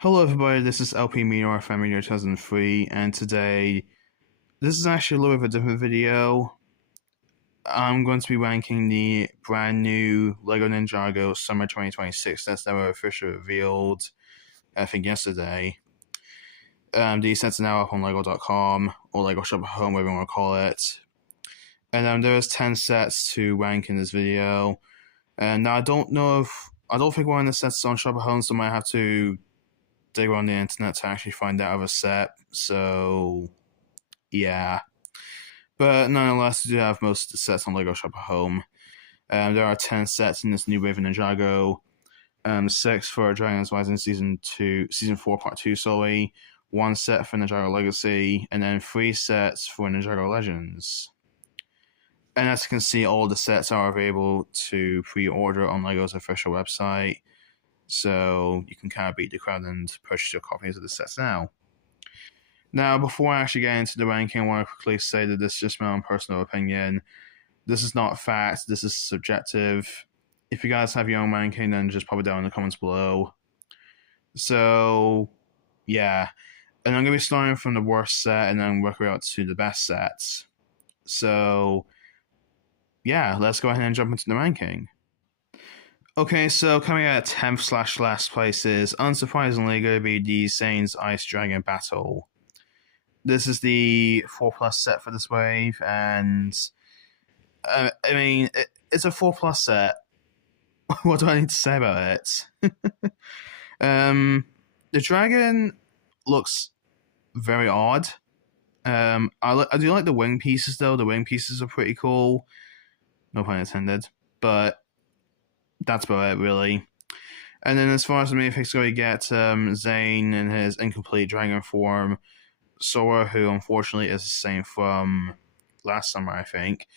Hello everybody, this is LP Meteor Family Year 2003, and today, this is actually a little bit of a different video. I'm going to be ranking the brand new LEGO Ninjago Summer 2026 that's never officially revealed, I think yesterday. These sets are now up on LEGO.com, or LEGO Shop at Home, whatever you want to call it. And there's 10 sets to rank in this video. And now I don't think one of the sets is on Shop at Home, so I might have to dig on the internet to actually find out of a set. So, yeah. But nonetheless, we do have most of the sets on LEGO Shop at Home. There are 10 sets in this new wave of Ninjago. 6 for Dragon's Rising Season 4 Part 2, sorry. 1 set for Ninjago Legacy, and then 3 sets for Ninjago Legends. And as you can see, all the sets are available to pre-order on LEGO's official website. So you can kind of beat the crowd and purchase your copies of the sets now. Now, before I actually get into the ranking, I want to quickly say that this is just my own personal opinion. This is not fact, this is subjective. If you guys have your own ranking, then just pop it down in the comments below. So, yeah. And I'm going to be starting from the worst set and then work out to the best sets. So, yeah, let's go ahead and jump into the ranking. Okay, so coming out at 10th / last place is, unsurprisingly, going to be the Zane's Ice Dragon Battle. This is the 4+ set for this wave, and I mean, it's a 4+ set. What do I need to say about it? The dragon looks very odd. I do like the wing pieces, though. The wing pieces are pretty cool. No pun intended. But that's about it, really. And then as far as the minifigs go, you get Zane in his incomplete dragon form, Sora, who unfortunately is the same from last summer, I think.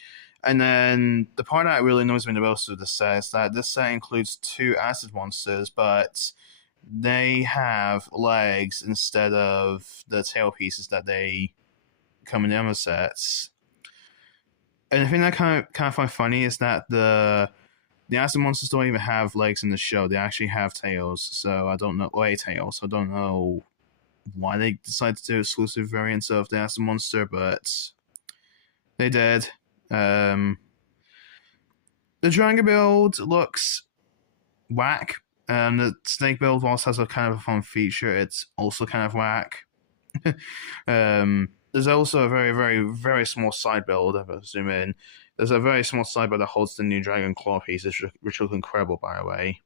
And then the part that really annoys me the most of the set is that this set includes 2 acid monsters, but they have legs instead of the tail pieces that they come in the other sets. And the thing that kind of find funny is that the acid monsters don't even have legs in the show. They actually have tails. So I don't know. Well, tails. So I don't know why they decided to do exclusive variants of the acid monster, but they did. The dragon build looks whack. The snake build also has a kind of a fun feature. It's also kind of whack. There's also a very, very, very small side build. If I zoom in, there's a very small side build that holds the new dragon claw pieces, which look incredible, by the way.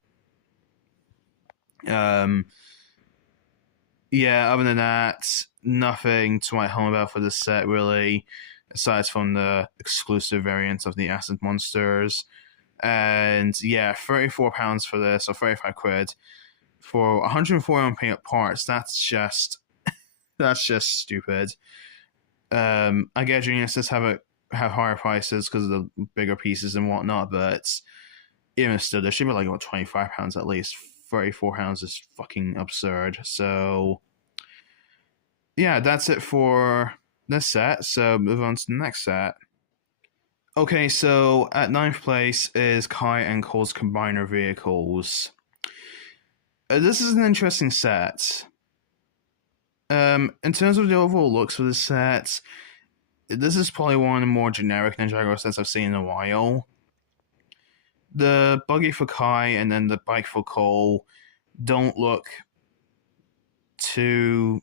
Yeah, other than that, nothing to write home about for this set, really, aside from the exclusive variants of the acid monsters. And yeah, £34 for this, or 35 quid for 141 parts. That's just stupid. I get geniuses have higher prices because of the bigger pieces and whatnot, but even still, there should be like about £25 at least. £34 is fucking absurd. So yeah, that's it for this set. So move on to the next set. Okay, so at 9th place is Kai and Cole's Combiner Vehicles. This is an interesting set. In terms of the overall looks for this set, this is probably one of the more generic Ninjago sets I've seen in a while. The buggy for Kai and then the bike for Cole don't look too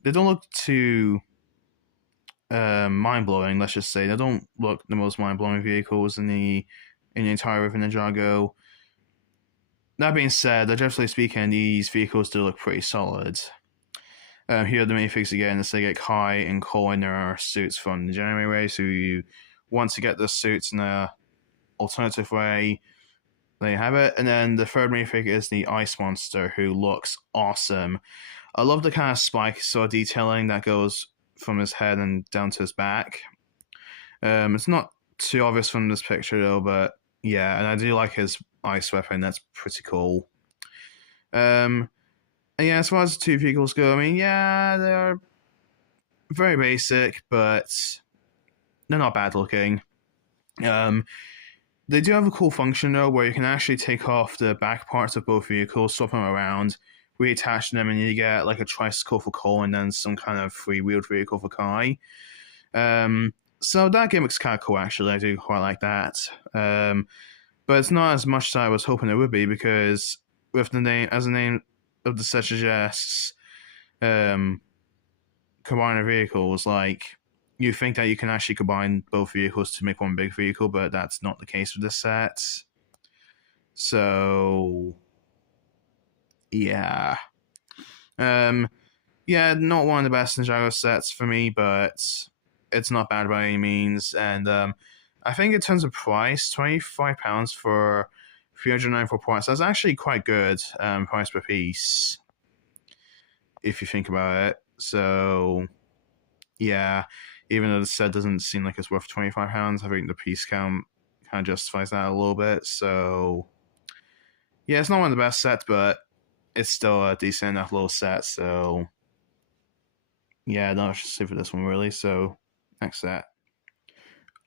mind-blowing, let's just say. They don't look the most mind-blowing vehicles in the entire River Ninjago. That being said, generally speaking, these vehicles do look pretty solid. Here are the minifigs again, as they get Kai and Cole in their suits from the January race. So you want to get the suits in an alternative way, there you have it. And then the third minifig is the Ice Monster, who looks awesome. I love the kind of spike sort of detailing that goes from his head and down to his back. It's not too obvious from this picture though, but yeah, and I do like his ice weapon. That's pretty cool. And yeah, as far as the 2 vehicles go, I mean, yeah, they're very basic, but they're not bad looking. They do have a cool function though, where you can actually take off the back parts of both vehicles, swap them around, reattaching them, and you get like a tricycle for Cole and then some kind of free-wheeled vehicle for Kai. So that gimmick's kind of cool, actually. I do quite like that. But it's not as much as I was hoping it would be, because with the name, as the name of the set suggests, combiner vehicles, like, you think that you can actually combine both vehicles to make one big vehicle, but that's not the case with this set. So, yeah. Yeah, not one of the best Ninjago sets for me, but it's not bad by any means. And I think in terms of price, £25 for 394 parts, that's actually quite good price per piece, if you think about it. So, yeah, even though the set doesn't seem like it's worth £25, I think the piece count kind of justifies that a little bit. So, yeah, it's not one of the best sets, but it's still a decent enough little set. So, yeah, not much to say for this one, really. So, next set.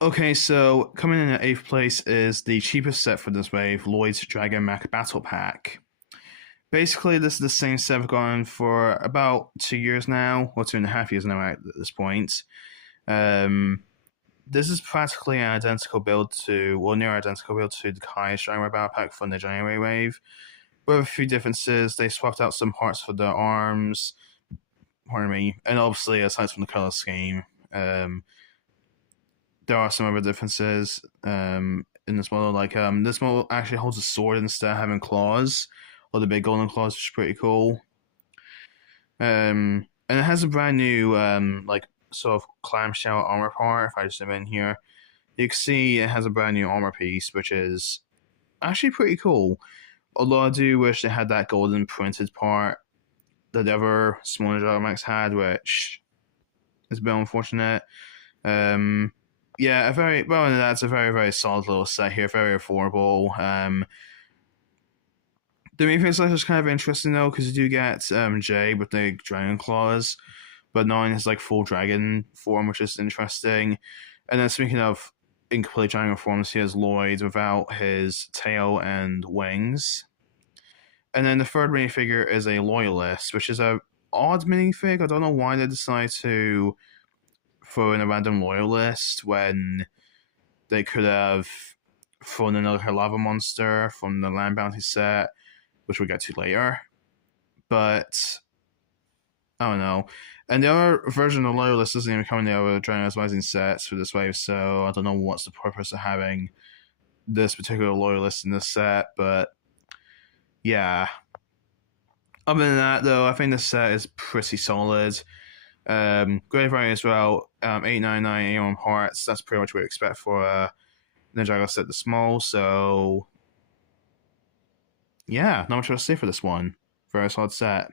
Okay, so coming in at 8th place is the cheapest set for this wave, Lloyd's Dragon Mech Battle Pack. Basically, this is the same set I've gone for about 2 years now, or 2.5 years now at this point. This is practically an identical build to, well, near identical build to the Kai Dragon Battle Pack from the January wave, with a few differences. They swapped out some parts for the arms, pardon me, and obviously, aside from the color scheme, there are some other differences in this model. Like, this model actually holds a sword instead of having claws, or the big golden claws, which is pretty cool. And it has a brand new, like, sort of clamshell armor part. If I just zoom in here, you can see it has a brand new armor piece, which is actually pretty cool. Although I do wish they had that golden printed part that the other smaller Ninjago mechs had, which is a bit unfortunate. Yeah, that's a very, very solid little set here, very affordable. The main thing is kind of interesting though, because you do get Jay with the dragon claws, but not in his like full dragon form, which is interesting. And then speaking of incomplete dragon forms, he has Lloyd without his tail and wings. And then the third minifigure is a loyalist, which is a odd minifig. I don't know why they decided to throw in a random loyalist when they could have thrown another lava monster from the land bounty set, which we'll get to later. But I don't know. And the other version of loyalist doesn't even come in the other Dragon Rising sets for this wave, so I don't know what's the purpose of having this particular loyalist in this set, but yeah. Other than that, though, I think this set is pretty solid. Great variety as well. 899 A1 parts. That's pretty much what we expect for a Ninjago set this small. So, yeah, not much to say for this one. Very solid set.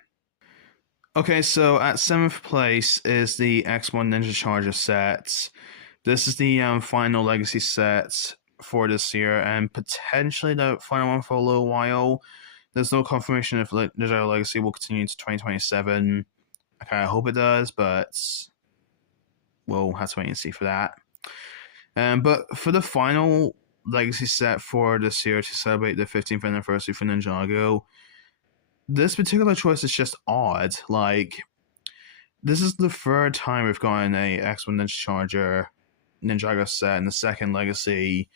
Okay, so at 7th place is the X1 Ninja Charger set. This is the final Legacy set for this year, and potentially the final one for a little while. There's no confirmation if Ninjago Legacy will continue to 2027. I kind of hope it does, but we'll have to wait and see for that. But for the final Legacy set for this year to celebrate the 15th anniversary for Ninjago, this particular choice is just odd. Like, this is the third time we've gotten a X1 Ninja Charger Ninjago set, and the second Legacy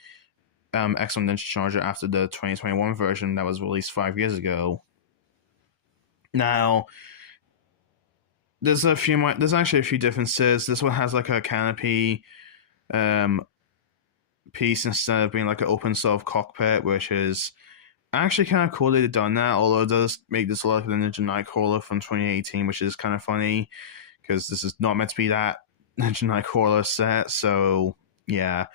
X1 Ninja Charger after the 2021 version that was released 5 years ago. Now, there's actually a few differences. This one has like a canopy piece instead of being like an open sort of cockpit, which is actually kind of cool they've done that, although it does make this look like the Ninja Nightcrawler from 2018, which is kind of funny, because this is not meant to be that Ninja Nightcrawler set, so yeah.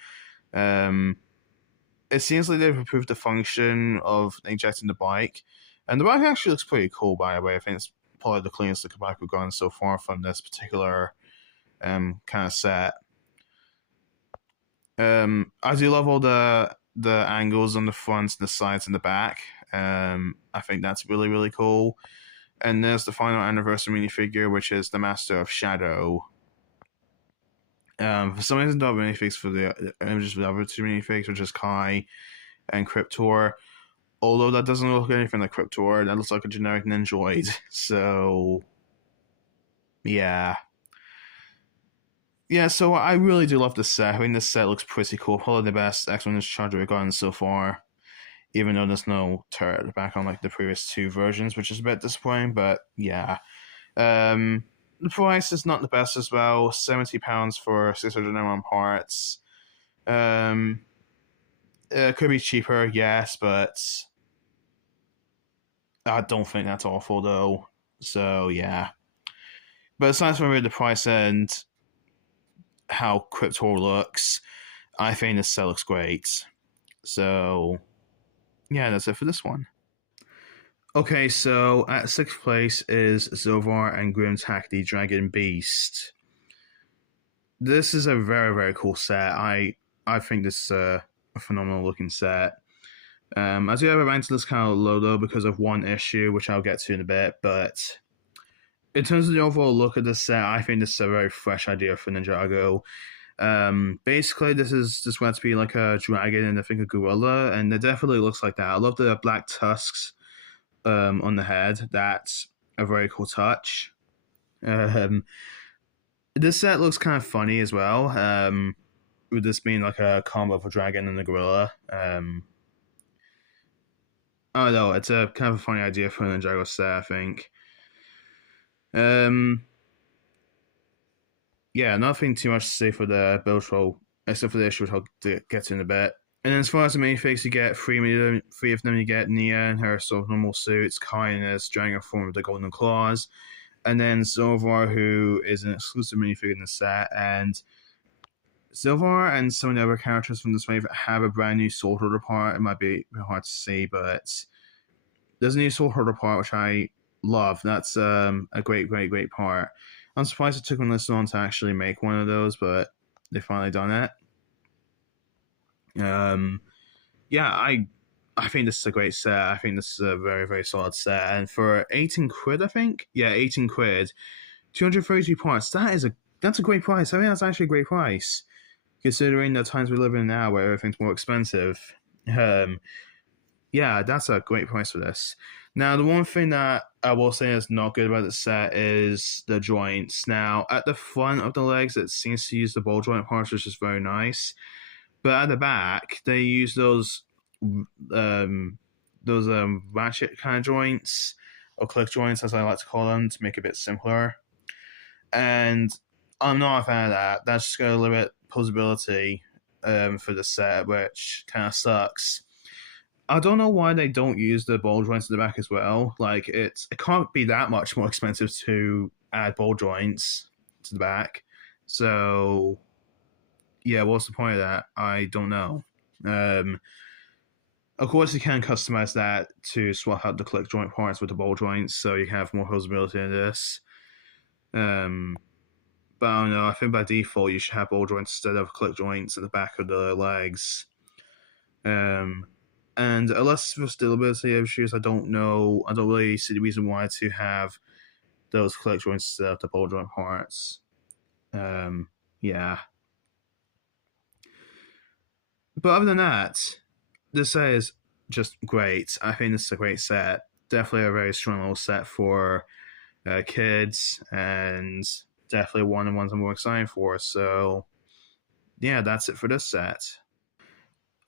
It seems like they've improved the function of injecting the bike, and the bike actually looks pretty cool, by the way. I think it's probably the cleanest the bike we've gotten so far from this particular kind of set. I do love all the angles on the front, the sides, and the back. I think that's really, really cool. And there's the final anniversary minifigure, which is the Master of Shadow. For some reason, don't have minifigs for the images of the other two minifigs, which is Kai and Cryptor. Although that doesn't look anything like Cryptor, that looks like a generic Ninjoid. So yeah. Yeah, so I really do love this set. I think this set looks pretty cool. Probably the best X-Men Ninja Charger we've gotten so far. Even though there's no turret back on like the previous two versions, which is a bit disappointing, but yeah. The price is not the best as well. £70 for 601 parts. It could be cheaper, yes, but I don't think that's awful though. So yeah. But aside from the price and how Cryptor looks, I think this set looks great. So yeah, that's it for this one. Okay, so at sixth place is Zovar and Grimtack the Dragon Beast. This is a very, very cool set. I think this is a phenomenal looking set. I do have a rank to this kind of low though because of one issue, which I'll get to in a bit. But in terms of the overall look of this set, I think this is a very fresh idea for Ninjago. Basically, this is just meant to be like a dragon and I think a gorilla, and it definitely looks like that. I love the black tusks on the head. That's a very cool touch. Um, this set looks kind of funny as well. With this being like a combo of a dragon and a gorilla. I don't know. It's a kind of a funny idea for an Ninjago set, I think. Um, yeah, nothing too much to say for the build troll, except for the issue which I'll get to in a bit. And then as far as the main figures, you get three of them. You get Nia in her sort of normal suits, Kai in his dragon form with the golden claws, and then Zovar, who is an exclusive minifigure in the set. And Zovar and some of the other characters from this wave have a brand new Sword Holder part. It might be hard to see, but there's a new Sword Holder part which I love. That's a great, great, great part. I'm surprised it took them this long to actually make one of those, but they finally done it. Yeah, I think this is a great set. I think this is a very, very solid set. And for 18 quid, I think, yeah, 18 quid, 232 parts. That's a great price. I think that's actually a great price, considering the times we live in now where everything's more expensive. Yeah, that's a great price for this. Now, the one thing that I will say is not good about the set is the joints. Now, at the front of the legs, it seems to use the ball joint parts, which is very nice. But at the back, they use ratchet kind of joints, or click joints, as I like to call them, to make it a bit simpler. And I'm not a fan of that. That's just going to limit posability for the set, which kind of sucks. I don't know why they don't use the ball joints in the back as well. Like it can't be that much more expensive to add ball joints to the back. So yeah, what's the point of that? I don't know. Of course, you can customize that to swap out the click joint parts with the ball joints, so you can have more usability in this. But I don't know. I think by default you should have ball joints instead of click joints at the back of the legs. And unless for stability issues, I don't know. I don't really see the reason why to have those click joints instead of the ball joint parts. Yeah. But other than that, this set is just great. I think this is a great set. Definitely a very strong little set for kids, and definitely one of the ones I'm more excited for. So, yeah, that's it for this set.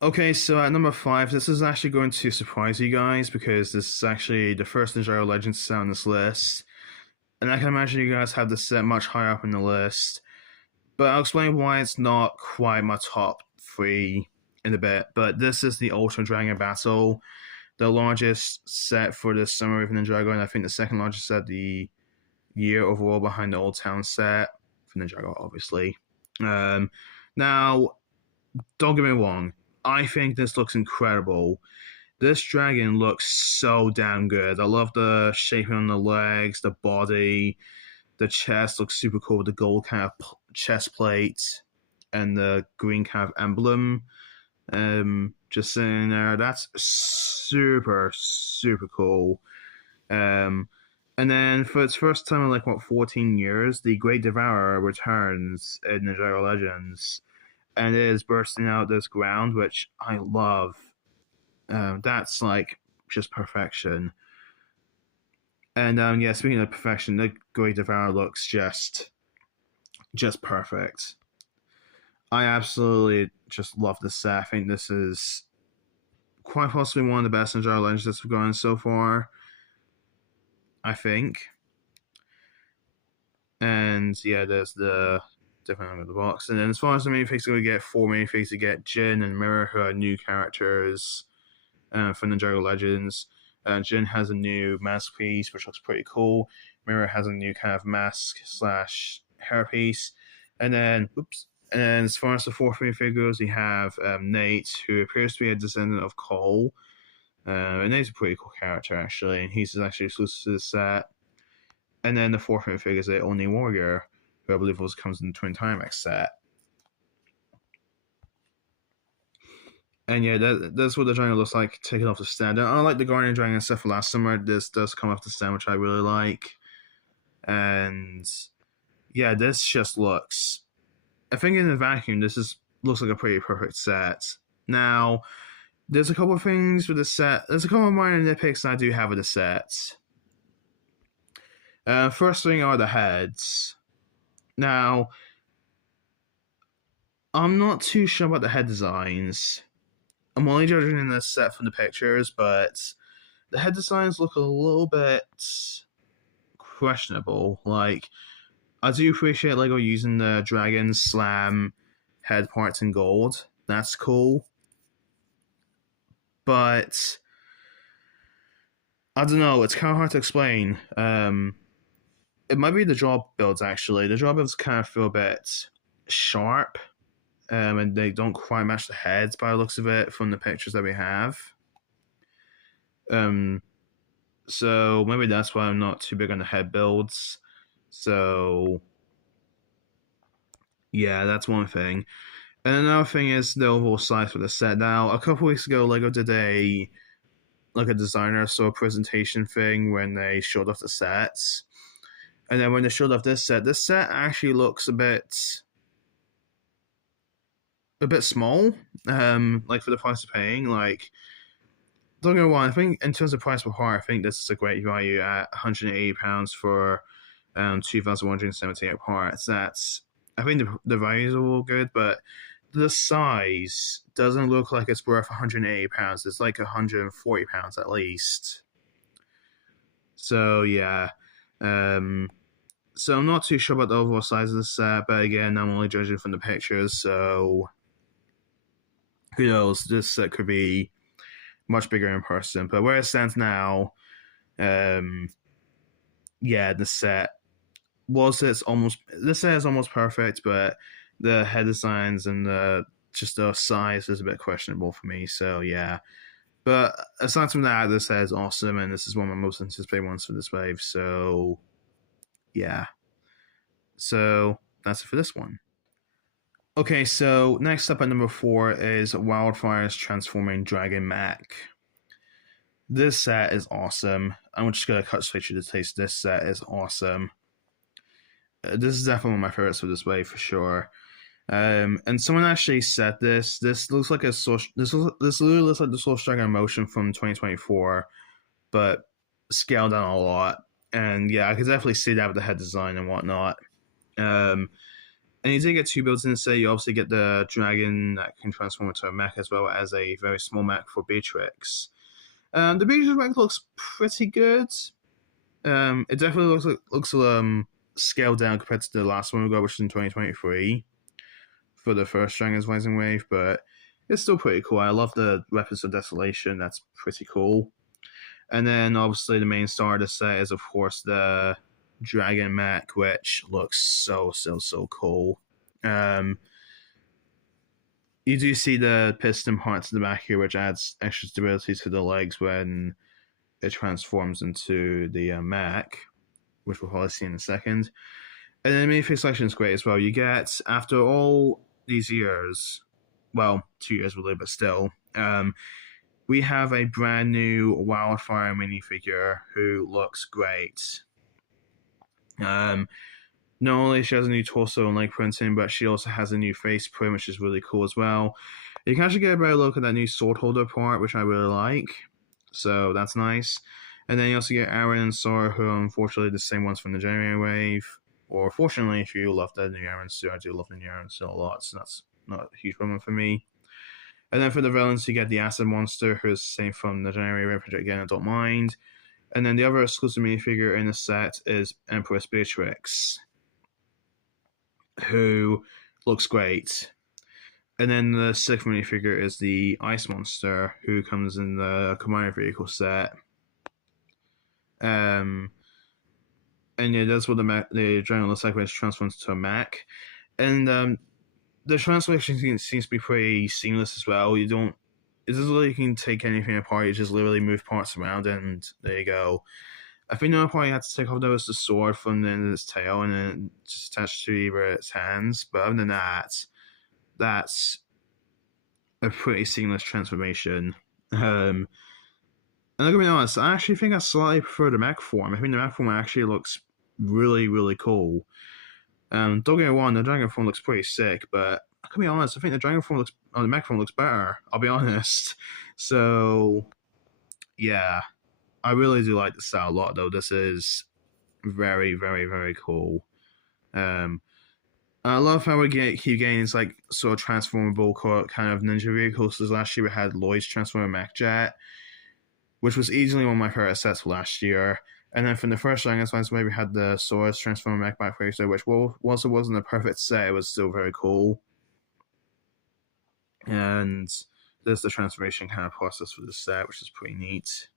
Okay, so at number 5, this is actually going to surprise you guys because this is actually the first Ninjago Legends set on this list. And I can imagine you guys have this set much higher up in the list. But I'll explain why it's not quite my top 3 in a bit. But this is the Ultra Dragon Battle, the largest set for the summer of Ninjago, and I think the second largest set the year overall behind the Old Town set for Ninjago, obviously. Now, don't get me wrong, I think this looks incredible. This dragon looks so damn good. I love the shaping on the legs, the body, the chest looks super cool with the gold kind of chest plate and the green kind of emblem. Just sitting there, that's super, super cool. And then for its first time in 14 years, the Great Devourer returns in Ninjago Legends, and it is bursting out this ground, which I love. That's just perfection. And yeah, speaking of perfection, the Great Devourer looks just perfect. I absolutely just love this set. I think this is quite possibly one of the best Ninjago Legends that we've gotten so far. I think. And yeah, there's the different end of the box. And then as far as the minifigs go, we get 4 minifigs. You get Jin and Mirror, who are new characters for Ninjago Legends. Jin has a new mask piece, which looks pretty cool. Mirror has a new kind of mask slash hairpiece. And then, And then as far as the 4th minifig goes, you have Nate, who appears to be a descendant of Cole. And Nate's a pretty cool character, actually. And he's actually exclusive to the set. And then the 4th minifig is the Oni Warrior, who I believe also comes in the Twin Timex set. And yeah, that's what the dragon looks like taken off the stand. I like the Guardian Dragon stuff for last summer. This does come off the stand, which I really like. And yeah, this just looks... I think in the vacuum, looks like a pretty perfect set. Now, there's a couple of things with the set. There's a couple of minor nitpicks that I do have with the set. First thing are the heads. Now, I'm not too sure about the head designs. I'm only judging in this set from the pictures, but the head designs look a little bit questionable. Like, I do appreciate LEGO using the Dragon Slam head parts in gold. That's cool. But I don't know, it's kind of hard to explain. It might be the jaw builds, actually. The jaw builds kind of feel a bit sharp. And they don't quite match the heads by the looks of it from the pictures that we have. So maybe that's why I'm not too big on the head builds. So yeah, that's one thing. And another thing is the overall size for the set. Now, a couple weeks ago, LEGO did a designer sort of presentation thing when they showed off the sets. And then when they showed off this set actually looks a bit small, like for the price of paying. Like, don't get me wrong, I think in terms of price per part, I think this is a great value at £180 for 2,178 parts. I think the values are all good, but the size doesn't look like it's worth £180. It's like £140 at least. So yeah, so I'm not too sure about the overall size of the set, but again, I'm only judging from the pictures, so who knows? This set could be much bigger in person. But where it stands now, yeah, the set is almost perfect, but the head designs and the size is a bit questionable for me. So yeah, but aside from that, this set is awesome, and this is one of my most anticipated ones for this wave. So yeah, so that's it for this one. Okay, so next up at number 4 is Wildfire's Transforming Dragon Mech. This set is awesome. I'm just going to cut straight to the chase. This set is awesome. This is definitely one of my favorites for this wave for sure. And someone actually said this. This looks like this literally looks like the Soul Striker Motion from 2024, but scaled down a lot. And yeah, I could definitely see that with the head design and whatnot. And you do get 2 builds in the set. You obviously get the dragon that can transform into a mech, as well as a very small mech for Beatrix. The Beatrix mech looks pretty good. It definitely looks scaled down compared to the last one we got, which is in 2023 for the first Dragon's Rising Wave, but it's still pretty cool. I love the Weapons of Desolation. That's pretty cool. And then obviously the main star of the set is, of course, the Dragon Mech, which looks so cool. You do see the piston parts in the back here, which adds extra stability to the legs when it transforms into the mech, which we'll probably see in a second. And then the minifig selection is great as well. You get, after all these years, well, 2 years really, but still, we have a brand new Wildfire minifigure who looks great. Not only she has a new torso and leg printing, but she also has a new face print, which is really cool as well. You can actually get a better look at that new sword holder part, which I really like. so that's nice. And then you also get Aaron and Sora, who are unfortunately the same ones from the January wave. Or fortunately, if you love the new Aaron Sue, I do love the new Aaron Sue a lot, so that's not a huge problem for me. And then for the villains, you get the Acid Monster, who's the same from the January wave, which again I don't mind. And then the other exclusive minifigure in the set is Empress Beatrix, who looks great. And then the sixth minifigure is the Ice Monster, who comes in the Commander Vehicle set. And yeah, that's what the Dragon looks like when it transforms to a mech. And the transformation seems to be pretty seamless as well. It doesn't really you can take anything apart. You just literally move parts around, and there you go. I think the only part you had to take off though was the sword from the end of its tail, and then just attached to either its hands. But other than that, that's a pretty seamless transformation. And I'm gonna be honest, I actually think I slightly prefer the mech form. I think the mech form actually looks really, really cool. Don't get me wrong, the dragon form looks pretty sick, but I can be honest, I think the mech form looks better. I'll be honest. So, yeah, I really do like the style a lot, though. This is very, very, very cool. I love how we keep getting these like sort of transformable kind of ninja vehicles. So last year we had Lloyd's Transformer Mech Jet, which was easily one of my favorite sets last year. And then from the first Dragon Slice, maybe we had the Sora's Transformer Mech Back Racer, which also wasn't a perfect set, it was still very cool. And there's the transformation kind of process for the set, which is pretty neat.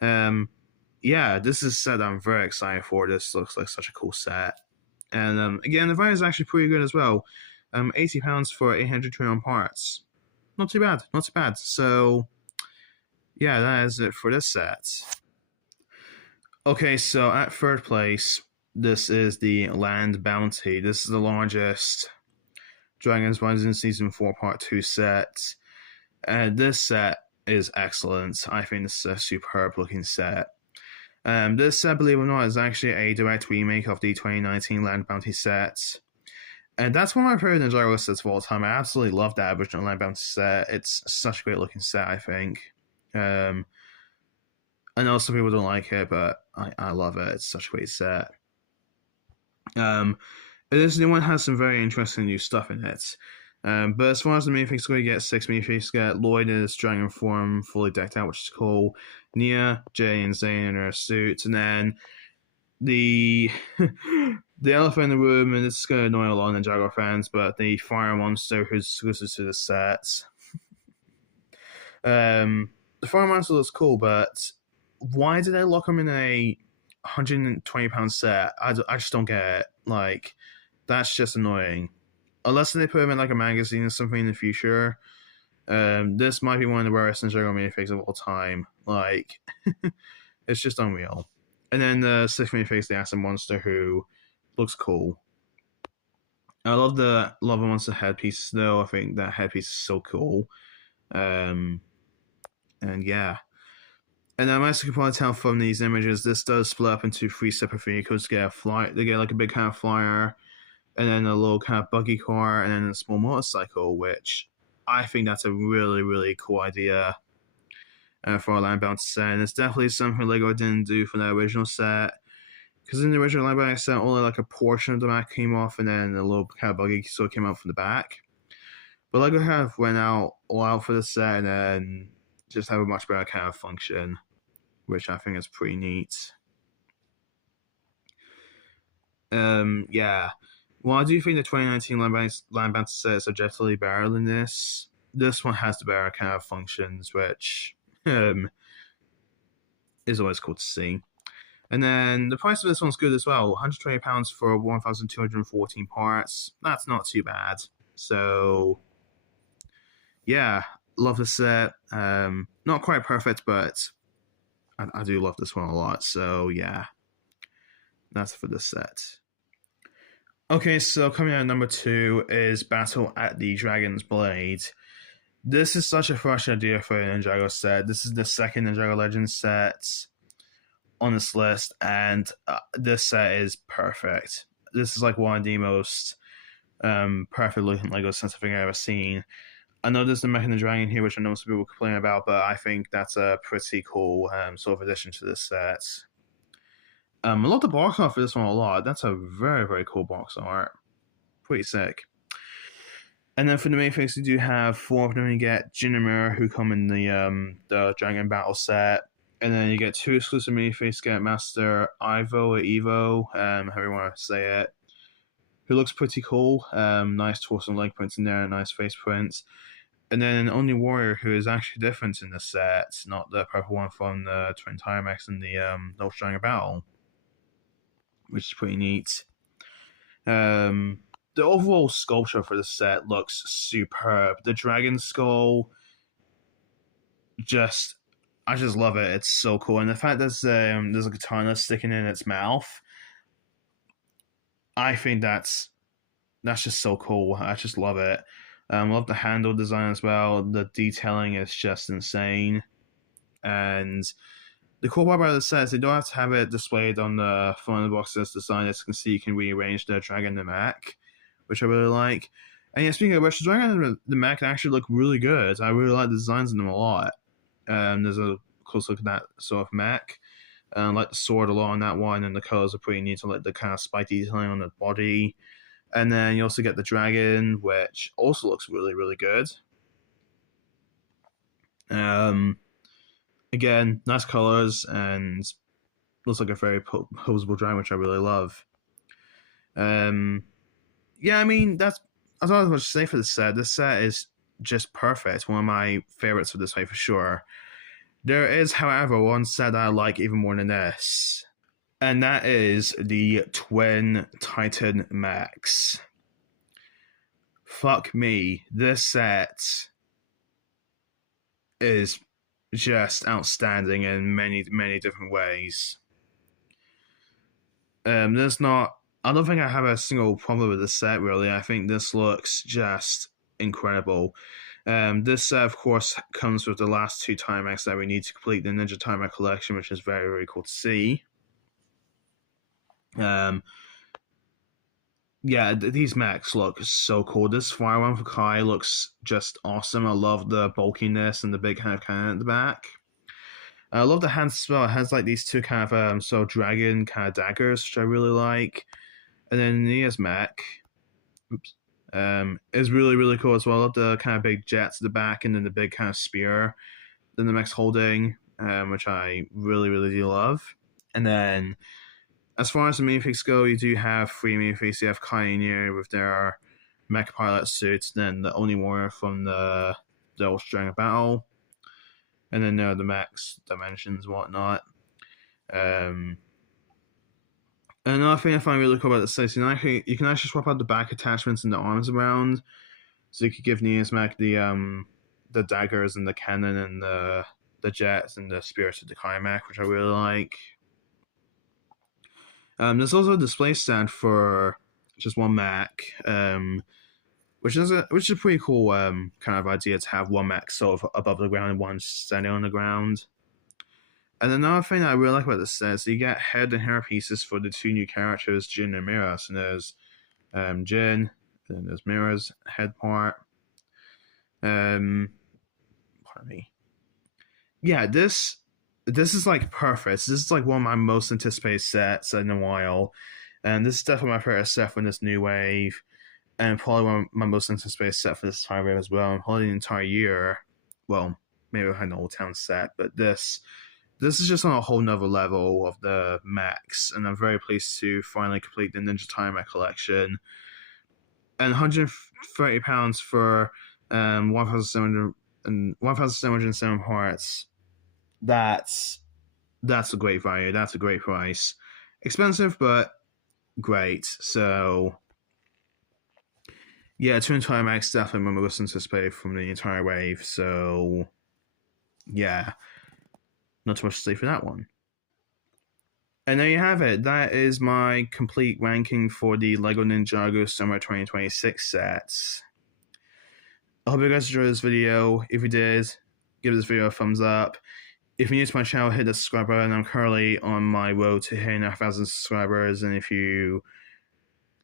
Yeah, this is a set that I'm very excited for. This looks like such a cool set. And again, the value is actually pretty good as well. £80 for 821 parts. Not too bad, not too bad. So, yeah, that is it for this set. Okay, so at third place, this is the Land Bounty. This is the largest Dragon's Rising Season 4 Part 2 set. And this set is excellent. I think this is a superb looking set. This set, believe it or not, is actually a direct remake of the 2019 Land Bounty set. And that's one of my favorite Ninjago sets of all time. I absolutely love that original Land Bounty set. It's such a great looking set, I think. I know some people don't like it, but I love it. It's such a great set. This new one has some very interesting new stuff in it. But as far as the minifigs go, you get 6 minifigs. You get Lloyd in his dragon form, fully decked out, which is cool. Nia, Jay, and Zane in their suits. And then the elephant in the room, and this is going to annoy a lot of Ninjago fans, but the fire monster who's exclusive to the sets. The fire monster looks cool, but why did they lock him in a £120 set? I just don't get it. Like, that's just annoying. Unless they put him in like a magazine or something in the future, this might be one of the rarest Ninjago minifigs of all time. Like, it's just unreal. And then the sixth minifig, the Acid Monster, who looks cool. I love the Lava Monster headpiece, though. I think that headpiece is so cool. And yeah. And as you can probably tell from these images, this does split up into 3 separate vehicles. They get like a big kind of flyer, and then a little kind of buggy car, and then a small motorcycle, which I think that's a really, really cool idea for a Land Bounty set. And it's definitely something LEGO didn't do for that original set. Because in the original Land Bounty set, only like a portion of the back came off, and then a little kind of buggy still came out from the back. But LEGO have went all out for the set, and then just have a much better kind of function, which I think is pretty neat. Yeah. Well, I do think the 2019 Land Bounty set is objectively better than this. This one has the better kind of functions, which is always cool to see. And then the price of this one's good as well. £120 for 1,214 parts. That's not too bad. So, yeah, love the set. Not quite perfect, but I do love this one a lot. So, yeah, that's for this set. Okay, so coming out at number 2 is Battle at the Dragon's Blade. This is such a fresh idea for a Ninjago set. This is the second Ninjago Legends set on this list, and this set is perfect. This is like one of the most perfect looking LEGO sets I think I've ever seen. I know there's the Mech and the Dragon here, which I know some people complain about, but I think that's a pretty cool sort of addition to this set. I love the box art for this one a lot. That's a very, very cool box art. Pretty sick. And then for the main face, you do have four of them. You get Jin and Mirror, who come in the Dragon Battle set. And then you get two exclusive mini face get Master Ivo or Evo, however you want to say it, who looks pretty cool. Nice torso and leg prints in there, nice face prints. And then Only Warrior, who is actually different in the set, not the purple one from the Twin Timex and the North Dragon Battle, which is pretty neat. The overall sculpture for the set looks superb. The dragon skull, I just love it. It's so cool, and the fact that there's a katana sticking in its mouth, I think that's just so cool. I just love it. Love the handle design as well. The detailing is just insane, and the cool part about the set is they don't have to have it displayed on the front of the box. As designers can see, you can rearrange the dragon and the mech, which I really like. And yeah, speaking of which, the dragon and the mech actually look really good. I really like the designs in them a lot. There's a close look at that sort of mech. Like the sword a lot on that one, and the colors are pretty neat. I like the kind of spike detailing on the body. And then you also get the dragon, which also looks really, really good. Again, nice colors and looks like a very posable dragon, which I really love. Yeah, I mean, I don't have much to say for this set. This set is just perfect. One of my favorites for this fight for sure. There is, however, one set that I like even more than this, and that is the Twin Titan Max. Fuck me, this set is just outstanding in many, many different ways. I don't think I have a single problem with this set, really. I think this looks just incredible. This set, of course, comes with the last two Timex that we need to complete the Ninja Timex collection, which is very, very cool to see. Yeah, these mechs look so cool. This fire one for Kai looks just awesome. I love the bulkiness and the big kind of cannon at the back. I love the hands as well. It has like these two kind of dragon kind of daggers, which I really like. And then Nia's mech, is really, really cool as well. I love the kind of big jets at the back and then the big kind of spear that the mech's holding, which I really, really do love. And then as far as the minifigs go, you do have three minifigs. You have Kai and Nia with their mech pilot suits, then the Only Warrior from the Old Dragon Battle, and then the mechs, dimensions, whatnot. Another thing I find really cool about this set is you can actually swap out the back attachments and the arms around. So you could give Nia's mech the daggers and the cannon and the jets and the spears of the Kai mech, which I really like. There's also a display stand for just one mech, which is a pretty cool kind of idea to have one mech sort of above the ground and one standing on the ground. And another thing that I really like about this set is you get head and hair pieces for the two new characters, Jin and Mira. So there's Jin, then there's Mira's head part. Pardon me. Yeah, this is like perfect. This is like one of my most anticipated sets in a while. And this is definitely my favorite set from this new wave. And probably one of my most anticipated set for this entire wave as well. And probably the entire year. Well, maybe I had an Old Town set, but this is just on a whole nother level of the mechs, and I'm very pleased to finally complete the Ninja Timex collection. And £130 for 1,707 parts. That's a great value. That's a great price. Expensive, but great. So yeah, Twin Timex definitely my most anticipated from the entire wave. So yeah. Not too much to say for that one. And there you have it. That is my complete ranking for the LEGO Ninjago Summer 2026 sets. I hope you guys enjoyed this video. If you did, give this video a thumbs up. If you're new to my channel, hit the subscribe button. I'm currently on my road to hitting 1,000 subscribers. And if you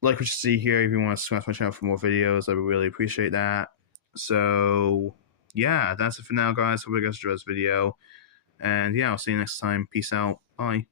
like what you see here, if you want to subscribe to my channel for more videos, I would really appreciate that. So yeah, that's it for now, guys. Hope you guys enjoyed this video, and yeah, I'll see you next time. Peace out. Bye.